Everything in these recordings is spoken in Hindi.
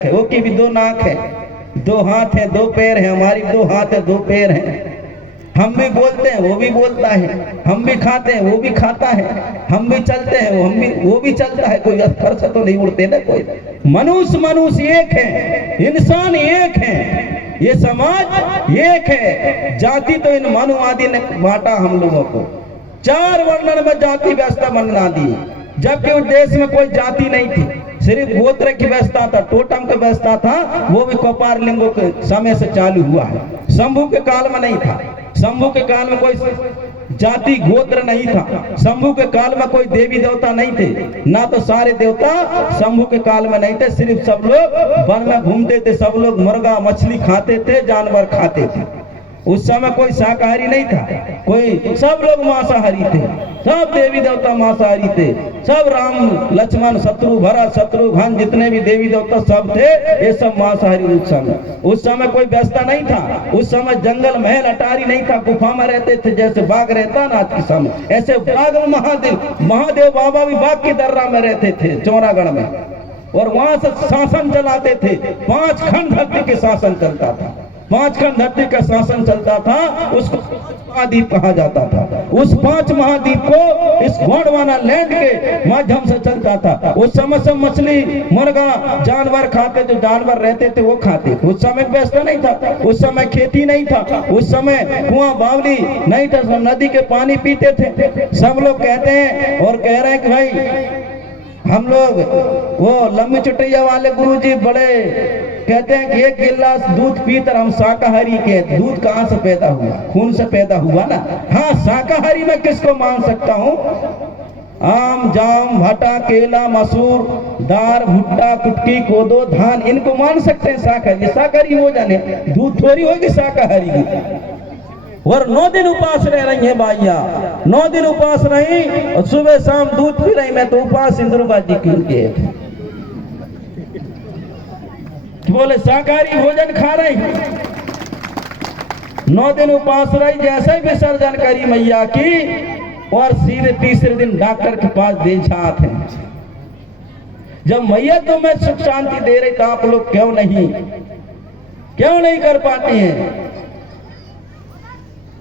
वो की भी दो नाक है, दो हाथ है, दो पैर है। हमारी दो हाथ है, दो पैर है। हम भी बोलते हैं, वो भी बोलता है। हम भी खाते हैं, वो भी खाता है। हम भी चलते हैं, वो भी चलता है। कोई फर्क तो नहीं उड़ते ना कोई। मनुष्य एक है, इंसान एक है, ये समाज एक है। जाति तो इन मानववादी ने बांटा हम लोगों को। 4 वर्णन में जाति व्यवस्था बना दी, जबकि उस देश में कोई जाति नहीं थी, सिर्फ गोत्र की व्यवस्था था, टोटम की व्यवस्था था। वो भी कपार लिंगों के समय से चालू हुआ है। शंभू के काल में नहीं था। शंभू के काल में कोई जाति गोत्र नहीं था। शंभू के काल में कोई देवी देवता नहीं थे, ना तो सारे देवता शंभू के काल में नहीं थे। सिर्फ सब लोग वन में घूमते थे, सब लोग मुर्गा मछली खाते थे, जानवर खाते थे। उस समय कोई शाकाहारी नहीं था, सब लोग मांसाहारी थे। सब देवी देवता मांसाहारी थे। सब राम लक्ष्मण शत्रु भरत शत्रुघ्न जितने भी देवी देवता सब थे, ये सब मांसाहारी। उस समय कोई व्यवस्था नहीं था। उस समय जंगल महल अटारी नहीं था, गुफा में रहते थे। जैसे बाघ रहता ना आज के समय, ऐसे बाघ में महादेव बाबा भी बाघ की दर्रा में रहते थे, चौरागढ़ में। और वहां से शासन चलाते थे। 5 खंड धरती के शासन चलता था। 5 खंड धरती का शासन चलता था। उसको महाद्वीप कहा जाता था। उस 5 महाद्वीप को इस गोंडवाना लैंड के माध्यम से चलता था। उस समय सब मछली मुर्गा जानवर खाते, जो जानवर रहते थे वो खाते थे। उस समय व्यवस्था नहीं था। उस समय खेती नहीं था। उस समय कुआं बावली नहीं था, सब नदी के पानी पीते थे। सब लोग कहते हैं और कह रहे हैं कि भाई हम लोग वो लंबी चुटैया वाले गुरुजी बड़े कहते हैं कि 1 गिलास दूध पीकर हम शाकाहारी के। दूध कहाँ से पैदा हुआ? खून से पैदा हुआ ना। हाँ, शाकाहारी मैं किसको मान सकता हूँ? आम जाम भटा केला मसूर दार भुट्टा कुटकी कोदो धान, इनको मान सकते हैं शाकाहारी। शाकाहारी हो जाने, दूध थोड़ी होगी शाकाहारी की। और 9 दिन उपास रह रही है भाइया, 9 दिन उपास रही और सुबह शाम दूध पी रही। मैं तो उपास इंद्रुबा जी की बोले शाकाहारी भोजन खा रही। 9 दिन उपास रही, जैसे विसर्जन करी मैया की और सीधे तीसरे दिन डॉक्टर के पास दे जाते हैं। जब मैया तुम्हें सुख शांति दे रही तो आप लोग क्यों नहीं कर पाती हैं?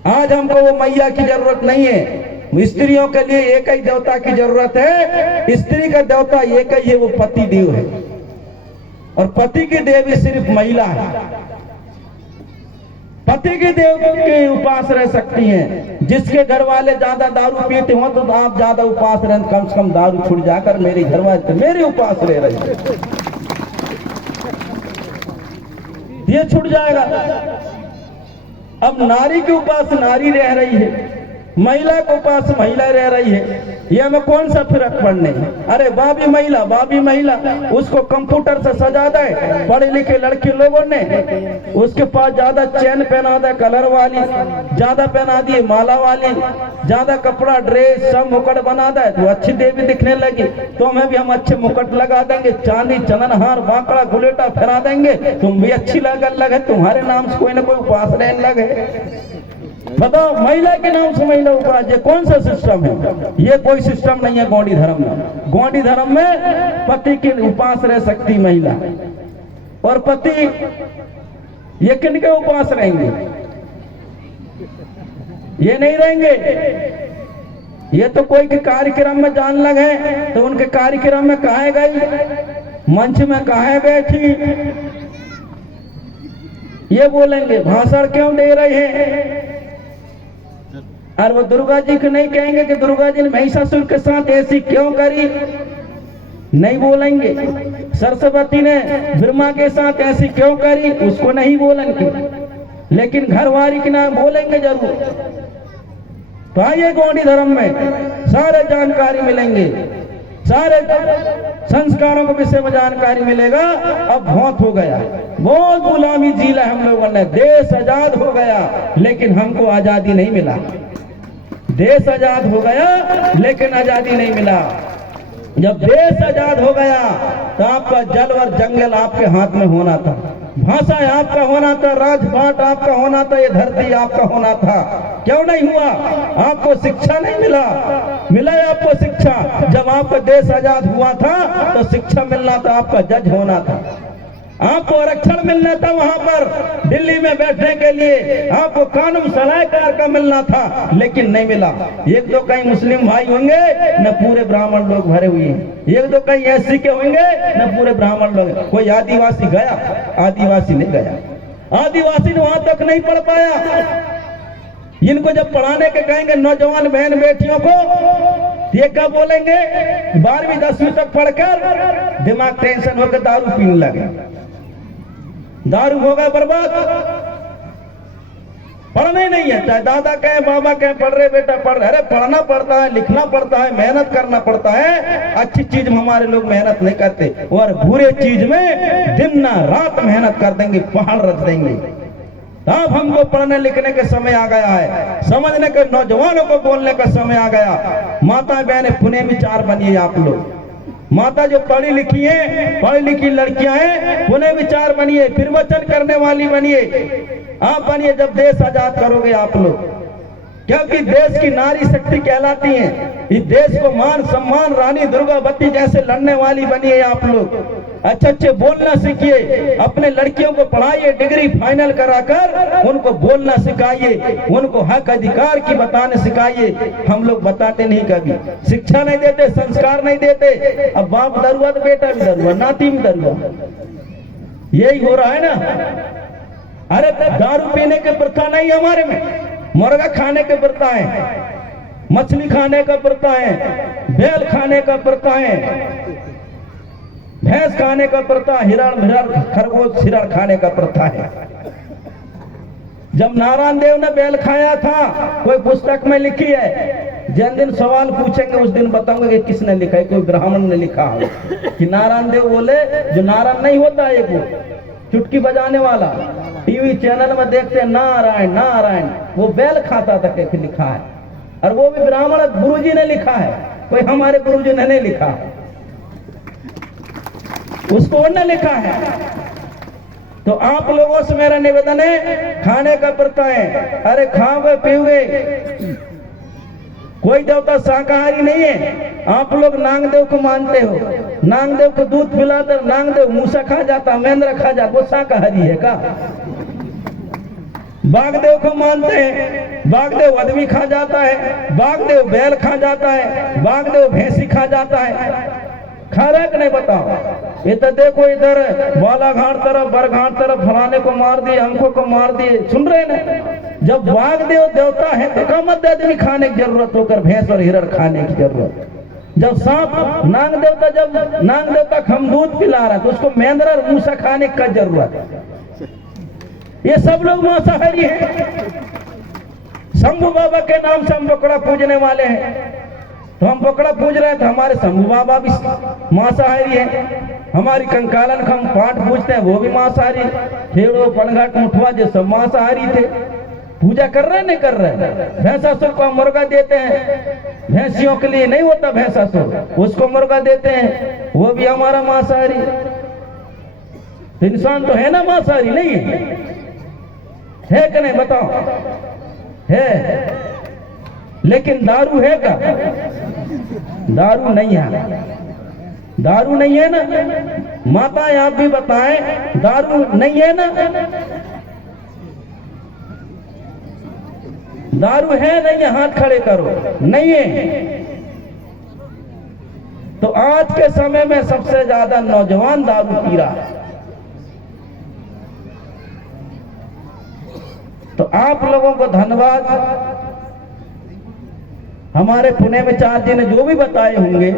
आज हमको वो मैया की जरूरत नहीं है। स्त्रियों के लिए एक ही देवता की जरूरत है। स्त्री का देवता एक ही है, वो पति देव है। और पति की देवी सिर्फ महिला है। पति की देव के उपास रह सकती हैं। जिसके घर वाले ज्यादा दारू पीते हो तो आप ज्यादा उपास रहे, कम से कम दारू छूट जाकर मेरे घर वाले मेरे उपास रह रही है, ये छूट जाएगा। अब नारी के उपास नारी रह रही है, महिला के उपास महिला रह रही है। ये हमें कौन सा फर्क पड़ने? अरे बाबी महिला उसको कंप्यूटर से सजा दे। पढ़े लिखे लड़के लोगों ने उसके पास ज्यादा चैन पहना दे कलर वाली, ज्यादा पहना दिए माला वाली, ज्यादा कपड़ा ड्रेस सब मुकुट बना दे तो अच्छी देवी दिखने लगी। तो हमें भी हम अच्छे मुकुट लगा देंगे, चांदी चंदनहार बांकड़ा गुलेटा फहरा देंगे, तुम भी अच्छी लगे, तुम्हारे नाम से कोई ना कोई उपास रहने लगे। बताओ, महिला के नाम से महिला उपास, ये कौन सा सिस्टम है? ये कोई सिस्टम नहीं है गौंडी धर्म में। गौंडी धर्म में पति के उपास रह सकती महिला, और पति ये किनके उपास रहेंगे? ये नहीं रहेंगे। ये तो कोई के कार्यक्रम में जान लगे तो उनके कार्यक्रम में कहाँ गई, मंच में कहाँ बैठी, ये बोलेंगे भाषण क्यों दे रहे हैं। और वो दुर्गा जी को नहीं कहेंगे कि दुर्गा जी ने महिषासुर के साथ ऐसी क्यों करी, नहीं बोलेंगे। सरस्वती ने ब्रह्मा के साथ ऐसी क्यों करी, उसको नहीं बोलेंगे। लेकिन घरवाली के नाम बोलेंगे जरूर। तो आइए गौंडी धर्म में सारे जानकारी मिलेंगे, सारे संस्कारों के विषय में जानकारी मिलेगा। अब बहुत हो गया, बहुत गुलामी जीला हम लोगों ने। देश आजाद हो गया लेकिन हमको आजादी नहीं मिला। देश आजाद हो गया लेकिन आजादी नहीं मिला। जब देश आजाद हो गया तो आपका जल और जंगल आपके हाथ में होना था, भाषा आपका होना था, राजपाट आपका होना था, ये धरती आपका होना था। क्यों नहीं हुआ? आपको शिक्षा नहीं मिला है आपको शिक्षा। जब आपका देश आजाद हुआ था तो शिक्षा मिलना था, आपका जज होना था। आपको आरक्षण मिलना था वहां पर दिल्ली में बैठने के लिए, आपको कानून सलाहकार का मिलना था, लेकिन नहीं मिला। एक दो कहीं मुस्लिम भाई होंगे न पूरे ब्राह्मण लोग भरे हुए हैं, एक दो कहीं एससी के होंगे न पूरे ब्राह्मण लोग। कोई आदिवासी गया? आदिवासी नहीं गया। आदिवासी ने वहां तक नहीं पढ़ पाया। इनको जब पढ़ाने के कहेंगे नौजवान बहन बेटियों को, ये क्या बोलेंगे? 12वीं 10वीं तक पढ़कर दिमाग टेंशन होकर दारू पीने लगे, दारू होगा बर्बाद। पढ़ना ही नहीं है, चाहे दादा कहे बाबा कहे पढ़ रहे बेटा पढ़ रहे। अरे पढ़ना पड़ता है, लिखना पड़ता है, मेहनत करना पड़ता है। अच्छी चीज में हमारे लोग मेहनत नहीं करते और बुरे चीज में दिन ना रात मेहनत कर देंगे, पहाड़ रख देंगे। अब हमको पढ़ने लिखने का समय आ गया है, समझने के, नौजवानों को बोलने का समय आ गया। माता बहने पुणे विचार बनिए आप लोग, माता जो पढ़ी लिखी है, पढ़ी लिखी लड़कियां हैं, पुणे विचार बनिए, फिर वचन करने वाली बनिए। आप बनिए जब देश आजाद करोगे आप लोग, क्योंकि देश की नारी शक्ति कहलाती है। इस देश को मान सम्मान रानी दुर्गावती जैसे लड़ने वाली बनिए आप लोग। अच्छे अच्छे बोलना सीखिए, अपने लड़कियों को पढ़ाइए, डिग्री फाइनल कराकर उनको बोलना सिखाइए, उनको हक अधिकार की बताने सिखाइए। हम लोग बताते नहीं, कभी शिक्षा नहीं देते, संस्कार नहीं देते। अब बाप दरुआ तो बेटा भी दरुआ, नाती भी दरुआ, यही हो रहा है ना। अरे दारू पीने की प्रथा नहीं हमारे में, मुर्गा खाने की प्रथा है, मछली खाने का प्रथा है, बैल खाने का प्रथा है, भैंस खाने का प्रथा, हिरण खरगोश हिरण खाने का प्रथा है। जब नारायण देव ने बैल खाया था, कोई पुस्तक में लिखी है, जिन दिन सवाल पूछेंगे उस दिन बताऊंगा कि किसने लिखा है। कोई ब्राह्मण ने लिखा हो कि नारायण देव बोले, जो नारायण नहीं होता एक वो चुटकी बजाने वाला, टीवी चैनल में देखते हैं नारायण नारायण, वो बैल खाता था कैसे लिखा है। और वो भी ब्राह्मण गुरुजी ने लिखा है, कोई हमारे गुरुजी ने नहीं लिखा है, उसको उन्होंने लिखा है। तो आप लोगों से मेरा निवेदन है, खाने का प्रथा है, अरे खाओगे पीओगे। कोई देवता शाकाहारी नहीं है। आप लोग नागदेव को मानते हो, नागदेव को दूध पिलाते, नागदेव मूसा खा जाता, मेंढरा खा जाता, वो शाकाहारी है का? बागदेव को मानते हैं, बागदेव आदमी खा जाता है, बागदेव बैल खा जाता है, बागदेव भैंसी खा जाता है। खा रहे कि नहीं बताओ? ये तो देखो इधर बालाघाट तरफ, बरघाट तरफ फलाने को मार दिए, हमको को मार दिए, सुन रहे ना? जब बागदेव देवता है तो कम आदमी खाने की जरूरत होकर भैंस और हिरण खाने की जरूरत। जब सांप नाग देवता, जब नाग देवता हम दूध पिला रहा है तो उसको मेंढरा और मूसा खाने का जरूरत है। ये सब लोग मांसाहारी हैं। शंभू बाबा के नाम से हम बकरा पूजने वाले हैं, तो हम बकरा पूज रहे हैं, तो हमारे शंभू बाबा भी मांसाहारी है। हमारी कंकालन का हम पाठ पूजते हैं, वो भी मांसाहारी। खेड़ो पनघाट मुठवा जो सब मांसाहारी थे, पूजा कर रहे नहीं कर रहे। भैंसासुर को हम मुर्गा देते हैं, भैंसियों के लिए नहीं होता भैंसासुर, उसको मुर्गा देते हैं, वो भी हमारा मांसाहारी। तो इंसान तो है ना मांसाहारी, नहीं है कि नहीं बताओ? है। लेकिन दारू है क्या? दारू नहीं है, दारू नहीं है ना। माता आप भी बताएं, दारू नहीं है ना? दारू है नहीं है? हाथ खड़े करो, नहीं है। तो आज के समय में सबसे ज्यादा नौजवान दारू पी रहा है। तो आप लोगों को धन्यवाद। हमारे पुणे में 4 दिन जो भी बताए होंगे